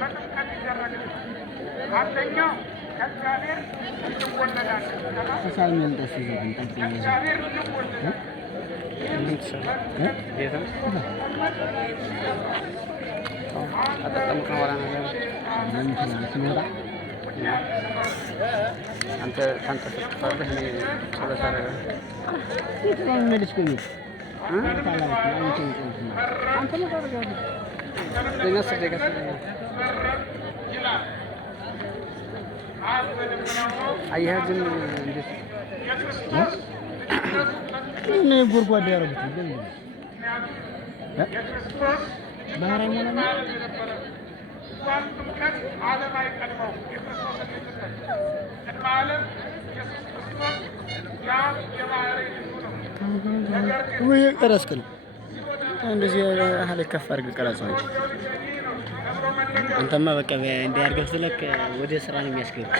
በጥምቀት ይደረግልናል። አንደኛው ከእግዚአብሔር እንወለዳለን። ከእግዚአብሔር እንወለዳለን። አንተ ታንቀሳቅሳለህ እኔ ጸሎት አደርጋለሁ። አየህ ግን እንዴት ነው ጉርጓዳ ያረጉት ግን ባህራኝ ነው ጥምቀት ዓለም አይቀድመው የክርስቶስ ቅድመ ዓለም ኢየሱስ ክርስቶስ ያ የባህሪ ልጁ ነው። ወይ ቀረስክ ነው እንደዚህ ያህል ከፍ አድርገህ ቀረጸው እንጂ አንተማ በቃ እንዲያርገው ስለክ ወደ ስራ ነው የሚያስገባ